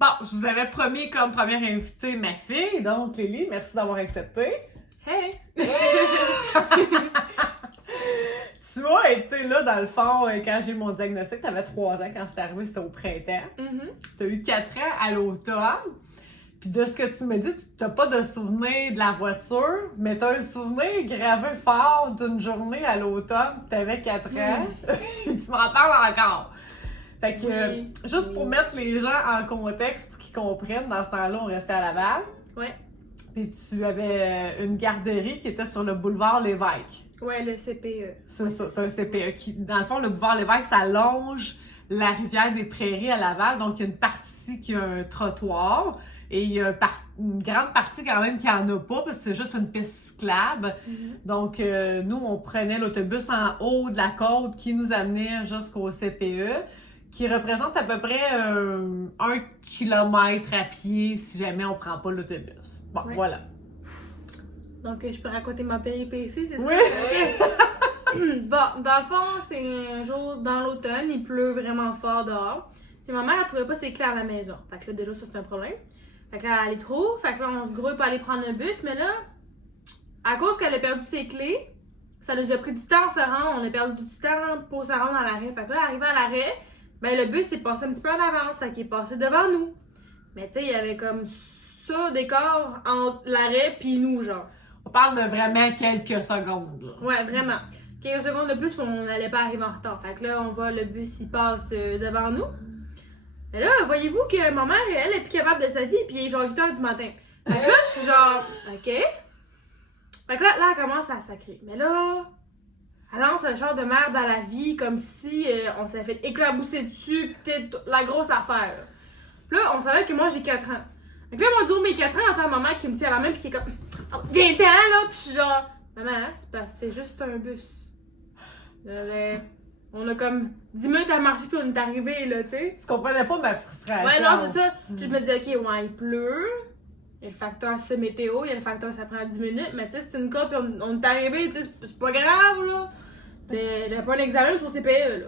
Bon, je vous avais promis comme première invitée ma fille, donc Lily, merci d'avoir accepté. Hey! Tu as été là, dans le fond, quand j'ai eu mon diagnostic, tu avais 3 ans quand c'est arrivé, c'était au printemps. Tu as eu 4 ans à l'automne. Puis de ce que tu me dis, tu n'as pas de souvenir de la voiture, mais tu as un souvenir gravé fort d'une journée à l'automne, tu avais 4 ans. Tu m'en parles encore. Fait que, juste pour mettre les gens en contexte, pour qu'ils comprennent, dans ce temps-là, on restait à Laval. Ouais. Puis tu avais une garderie qui était sur le boulevard Lévesque. Ouais, le CPE. C'est ça, c'est un CPE. Qui, dans le fond, le boulevard Lévesque, ça longe la rivière des Prairies à Laval. Donc, il y a une partie qui a un trottoir et il y a une grande partie quand même qui en a pas parce que c'est juste une piste cyclable. Donc, nous, on prenait l'autobus en haut de la côte qui nous amenait jusqu'au CPE, qui représente à peu près 1 kilomètre à pied si jamais on prend pas l'autobus. Bon, voilà. Donc, je peux raconter ma péripétie, c'est ça? Oui! Bon, dans le fond, c'est un jour dans l'automne, il pleut vraiment fort dehors. Puis ma mère, elle trouvait pas ses clés à la maison. Fait que là, déjà, ça, c'est un problème. Fait que là, elle les trouve. Fait que là, on se grouille pour aller prendre le bus. Mais là, à cause qu'elle a perdu ses clés, ça nous a pris du temps à se rendre. On a perdu du temps pour se rendre à l'arrêt. Fait que là, arrivé à l'arrêt, ben le bus est passé un petit peu en avance. Fait qu'il est passé devant nous. Mais tu sais, il y avait comme ça d'écart entre l'arrêt pis nous, genre. On parle de vraiment quelques secondes, là. Ouais, vraiment. Quelques secondes de plus, puis on n'allait pas arriver en retard. Fait que là, on voit le bus, il passe devant nous. Mais là, voyez-vous que ma mère, elle est plus capable de sa vie, puis il est genre 8h du matin. Fait que là, je suis genre, OK. Fait que là, elle commence à sacrer. Mais là, elle lance un genre de merde à la vie, comme si on s'est fait éclabousser dessus, peut-être la grosse affaire. Là. Puis là, on savait que moi, j'ai 4 ans. Fait que là, mon Dieu, mes 4 ans, j'entends maman qui me tient à la main, puis qui est comme, oh, viens-t'en, là, puis je suis genre, maman, c'est parce que c'est juste un bus. On a comme 10 minutes à marcher, puis on est arrivé, là, tu sais. Tu comprenais pas ma frustration. Ouais, non, c'est ça. Je me dis, OK, ouais, il pleut. Il y a le facteur c'est météo, il y a le facteur ça prend 10 minutes, mais tu sais, c'est une cas, puis on est arrivé, tu sais, c'est pas grave, là. J'avais pas un examen sur CPE, là.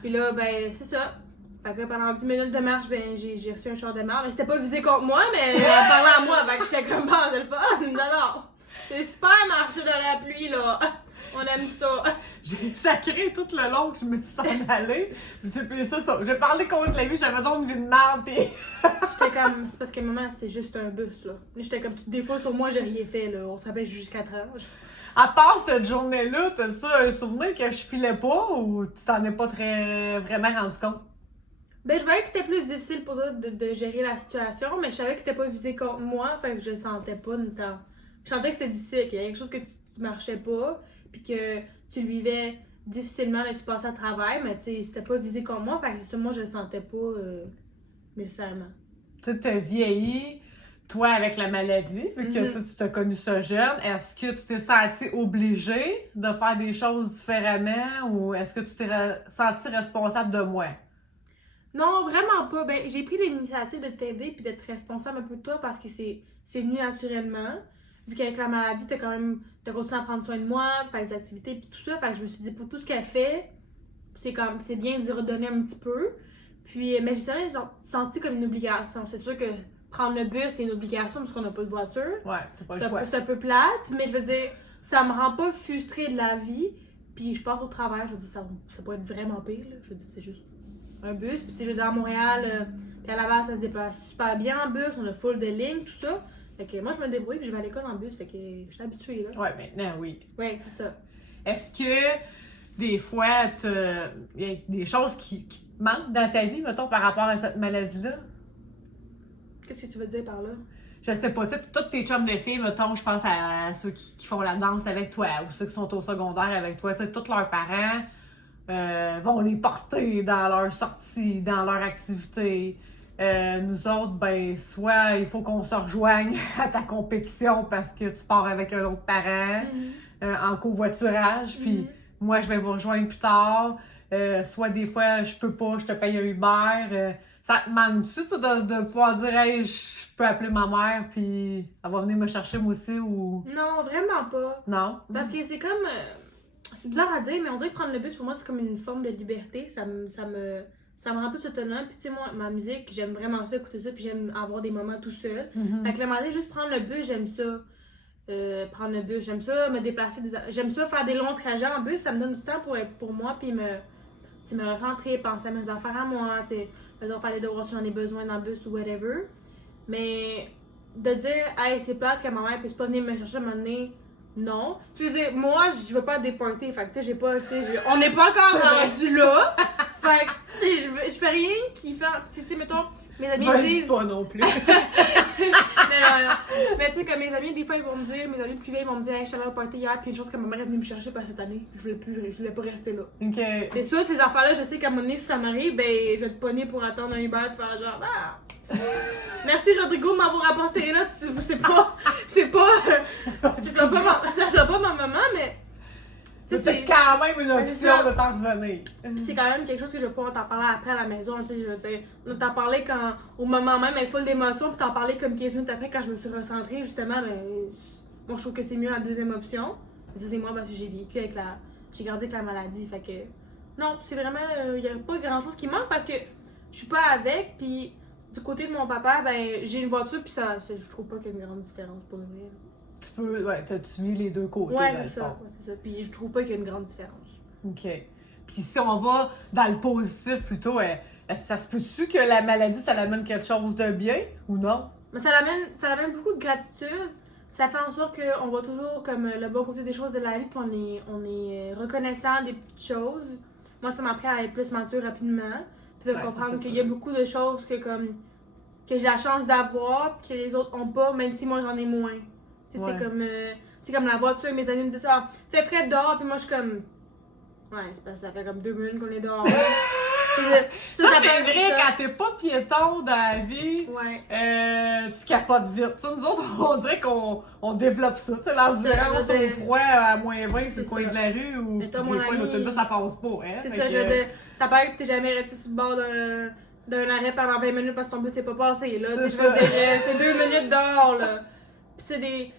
Puis là, ben, c'est ça. Fait que pendant 10 minutes de marche, ben, j'ai reçu un char de marde. Mais c'était pas visé contre moi, mais elle parlait à moi, fait que j'étais comme, bah, c'est le fun. Non. C'est super marcher dans la pluie, là. On aime ça. J'ai sacré tout le long que je me suis en allée. Puis ça. J'ai parlé contre la vie, j'avais donc une vie de merde, pis... J'étais comme, c'est parce que maman, c'est juste un bus, là. J'étais comme, tu te défoules sur moi, j'ai rien fait, là. On se rappelle jusqu'à 4 ans. À part cette journée-là, t'as ça un souvenir que je filais pas ou tu t'en es pas vraiment rendu compte? Ben, je voyais que c'était plus difficile pour toi de gérer la situation, mais je savais que c'était pas visé contre moi, fait que je le sentais pas de temps. Je sentais que c'était difficile, qu'il y avait quelque chose qui marchait pas, puis que tu le vivais difficilement, mais tu passais à travers, mais tu sais, c'était pas visé contre moi, fait que ça, moi, je le sentais pas nécessairement. Tu sais, t'as vieilli, toi, avec la maladie, vu que tu t'as connu ça jeune. Est-ce que tu t'es senti obligée de faire des choses différemment ou est-ce que tu t'es senti responsable de moi? Non, vraiment pas. Ben, j'ai pris l'initiative de t'aider puis d'être responsable un peu de toi parce que c'est venu naturellement. Vu qu'avec la maladie, t'as continué à prendre soin de moi, de faire des activités puis tout ça. Fait que je me suis dit, pour tout ce qu'elle fait, c'est bien d'y redonner un petit peu. Puis, mais j'ai jamais senti comme une obligation. C'est sûr que prendre le bus, c'est une obligation parce qu'on n'a pas de voiture. Ouais, t'as pas le choix. C'est un peu plate, mais je veux dire, ça me rend pas frustrée de la vie. Puis je passe au travail, je veux dire, ça peut être vraiment pire. Là. Je veux dire, c'est juste un bus. Puis, je veux dire, à Montréal, puis à Laval, ça se déplace super bien en bus. On a full de lignes, tout ça. Fait que moi, je me débrouille puis je vais à l'école en bus. Fait que je suis habituée, là. Ouais, maintenant, oui. Ouais, c'est ça. Est-ce que des fois, il y a des choses qui te manquent dans ta vie, mettons, par rapport à cette maladie-là? Qu'est-ce que tu veux dire par là? Je sais pas, tu sais, tous tes chums de filles, mettons, je pense à ceux qui font la danse avec toi ou ceux qui sont au secondaire avec toi, tu sais, tous leurs parents vont les porter dans leurs sorties, dans leurs activités. Nous autres, ben, soit il faut qu'on se rejoigne à ta compétition parce que tu pars avec un autre parent en covoiturage, puis moi, je vais vous rejoindre plus tard. Soit des fois, je peux pas, je te paye un Uber. Ça te manque-tu de pouvoir dire, hey, je peux appeler ma mère, puis elle va venir me chercher moi aussi, ou... Non, vraiment pas. Non? Parce que c'est comme... c'est bizarre à dire, mais on dirait que prendre le bus, pour moi, c'est comme une forme de liberté. Ça me ça me rend plus autonome. Puis tu sais, moi, ma musique, j'aime vraiment ça, écouter ça, puis j'aime avoir des moments tout seul. Fait que le matin, juste prendre le bus, j'aime ça. Prendre le bus, j'aime ça, me déplacer, j'aime ça, faire des longs trajets en bus, ça me donne du temps pour moi, puis me recentrer, penser à mes affaires à moi, tu sais, faire les devoirs si j'en ai besoin dans le bus ou whatever. Mais de dire, hey, c'est plate que ma mère puisse pas venir me chercher à un moment donné, non. Tu veux dire, moi, je veux pas déporter, fait que tu sais, j'ai pas, tu sais, on n'est pas encore rendu là. Fait que, tu sais, je fais rien qui fait, tu sais, mettons, mes amis me disent. Pas non plus. non. Mais tu sais, comme mes amis, des fois, ils vont me dire, mes amis privés, ils vont me dire, hey, je suis allée au party hier, puis une chose que ma mère est venue me chercher pas cette année, je voulais pas rester là. Ok. Mais ça, ces affaires-là, je sais qu'à un moment donné, si ça m'arrive, ben, je vais te pogner pour attendre un Uber et faire genre, ah! Merci Rodrigo de m'avoir apporté là, c'est pas ma maman, mais. C'est quand même une option de t'en revenir. C'est quand même quelque chose que je vais pouvoir t'en parler après à la maison. Tu sais, je vais t'en parler quand, au moment même, elle est full d'émotions, puis t'en parler comme 15 minutes après quand je me suis recentrée, justement. Ben, moi, je trouve que c'est mieux la deuxième option. Ça, c'est moi parce que j'ai vécu avec la. J'ai grandi avec la maladie. Fait que. Non, c'est vraiment. Il y a pas grand chose qui manque parce que je suis pas avec, puis du côté de mon papa, ben, j'ai une voiture, puis ça. Je trouve pas qu'il y a une grande différence pour le vrai. Tu peux, ouais, tu vis les deux côtés. Ouais, c'est ça. Puis je trouve pas qu'il y a une grande différence. Ok. Puis si on va dans le positif plutôt, ça se peut-tu que la maladie, ça l'amène quelque chose de bien ou non? Mais ça l'amène beaucoup de gratitude. Ça fait en sorte qu'on voit toujours comme le bon côté des choses de la vie, puis on est reconnaissant des petites choses. Moi, ça m'a appris à être plus mature rapidement. Puis de comprendre qu'il y a beaucoup de choses que j'ai la chance d'avoir, puis que les autres ont pas, même si moi j'en ai moins. Ouais. C'est comme la voiture, mes amis me disent ça, fait frais dehors, puis moi je suis comme. Ouais, c'est parce que ça fait comme 2 minutes qu'on est dehors. ça c'est vrai, quand t'es pas piéton dans la vie, ouais. Tu capotes vite. T'sais, nous autres, on dirait qu'on développe ça. L'endurance au froid à moins 20 sur le coin de la rue ou des fois l'autobus ça passe pas. Hein? C'est ça, je veux dire, ça paraît que t'es jamais resté sur le bord d'un arrêt pendant 20 minutes parce que ton bus s'est pas passé. Là. Je veux dire, c'est 2 minutes dehors. Là. Puis c'est des.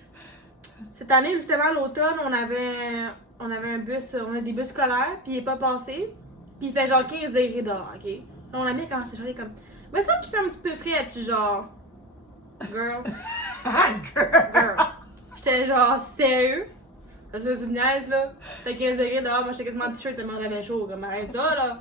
Cette année, justement, l'automne, on avait un bus, on a des bus scolaires, puis il est pas passé, puis il fait genre 15 degrés dehors, ok? Là, mon ami a commencé à chanter comme. Mais ça qu'il fait un petit peu frais, tu genre. Girl. Girl. J'étais genre sérieux. Parce que tu me niaises, là. Fait 15 degrés dehors, moi j'étais quasiment en t-shirt tellement j'avais chaud, comme arrête ça, là.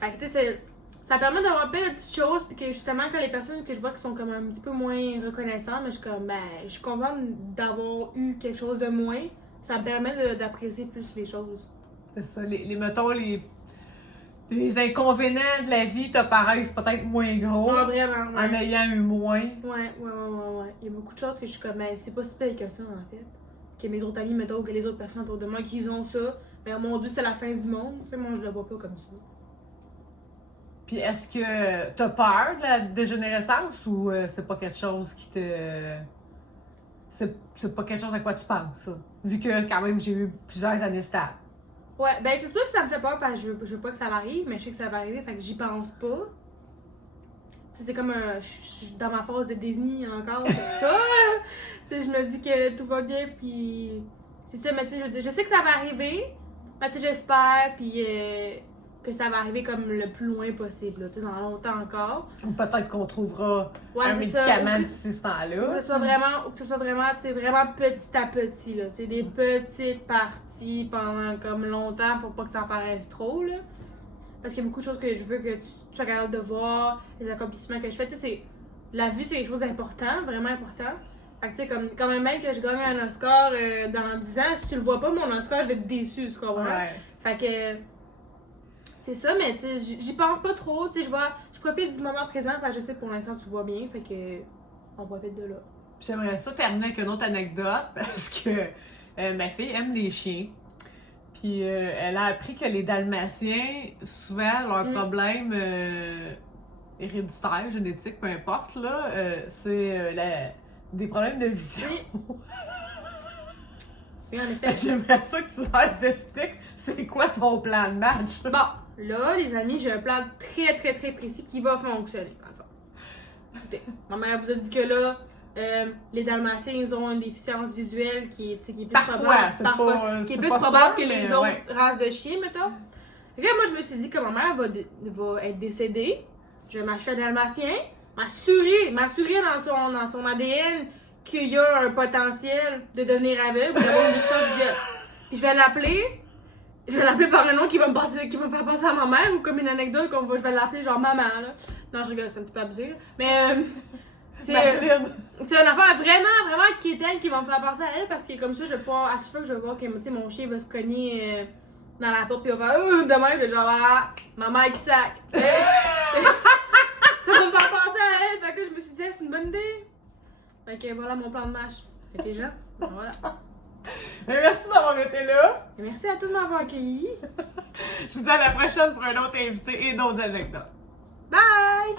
Fait que tu sais, ça permet d'avoir plein de petites choses, puis que justement, quand les personnes que je vois qui sont comme un petit peu moins reconnaissantes, mais je suis comme, ben, je suis contente d'avoir eu quelque chose de moins. Ça me permet d'apprécier plus les choses. C'est ça, mettons, les inconvénients de la vie te paraissent peut-être moins gros. Non, vraiment, ouais. En ayant eu moins. Ouais. Il y a beaucoup de choses que je suis comme, mais c'est pas si pire que ça, en fait. Que mes autres amis, mettons, que les autres personnes autour de moi qui ont ça, ben mon Dieu, c'est la fin du monde. Tu sais, moi, je le vois pas comme ça. Puis est-ce que t'as peur de la dégénérescence ou c'est pas quelque chose qui te. C'est pas quelque chose à quoi tu penses, ça? Vu que quand même j'ai eu plusieurs années stables. Ouais, ben c'est sûr que ça me fait peur parce que je veux pas que ça arrive, mais je sais que ça va arriver, fait que j'y pense pas. C'est comme je suis dans ma phase de Disney encore, c'est ça. Tu sais, je me dis que tout va bien, puis c'est ça, mais tu sais, je sais que ça va arriver, mais tu sais, j'espère, puis que ça va arriver comme le plus loin possible, tu sais, dans longtemps encore. Ou peut-être qu'on trouvera un médicament d'ici ce temps-là. Ou que ce soit vraiment, tu sais, vraiment petit à petit, là, tu sais, des petites parties pendant comme longtemps pour pas que ça paraisse trop, là. Parce qu'il y a beaucoup de choses que je veux que tu sois capable de voir, les accomplissements que je fais, tu sais, la vue, c'est quelque chose d'important, vraiment important. Fait que tu sais, comme un mec que je gagne un Oscar dans 10 ans, si tu le vois pas, mon Oscar, je vais être déçue, tu comprends? Ouais. Fait que. C'est ça, mais tu sais, j'y pense pas trop, tu sais, je profite du moment présent parce que je sais que pour l'instant tu vois bien, fait que. On profite de là. J'aimerais ça terminer avec une autre anecdote parce que ma fille aime les chiens. Puis elle a appris que les dalmatiens, souvent, leur problème héréditaire, génétique, peu importe, là, c'est des problèmes de vision. Oui, en effet. J'aimerais ça que tu leur expliques c'est quoi ton plan de match. Bon, là, les amis, j'ai un plan très, très, très précis qui va fonctionner. Enfin, écoutez, ma mère vous a dit que là, les dalmatiens, ils ont une déficience visuelle qui est plus probable, qui est plus probable que les autres races de chiens, mettons. Fait que là, moi, je me suis dit que ma mère va être décédée. Je vais m'acheter un dalmatien, m'assurer dans son ADN qu'il y a un potentiel de devenir aveugle ou d'avoir une déficience visuelle. Puis je vais l'appeler par un nom qui va me faire penser à ma mère ou comme une anecdote je vais l'appeler genre maman là. Non, je rigole, c'est un petit peu abusé là. Mais c'est une affaire vraiment inquiétante qui va me faire penser à elle parce que comme ça, je vais pouvoir, à chaque fois que je vais voir que mon chien va se cogner dans la porte puis il va faire demain, je vais genre maman qui sac. Ça va me faire penser à elle. Fait que là, je me suis dit, c'est une bonne idée. Fait que voilà mon plan de match. Fait que gens, voilà. Merci d'avoir été là. Et merci à tous de m'avoir accueilli. Je vous dis à la prochaine pour un autre invité et d'autres anecdotes. Bye!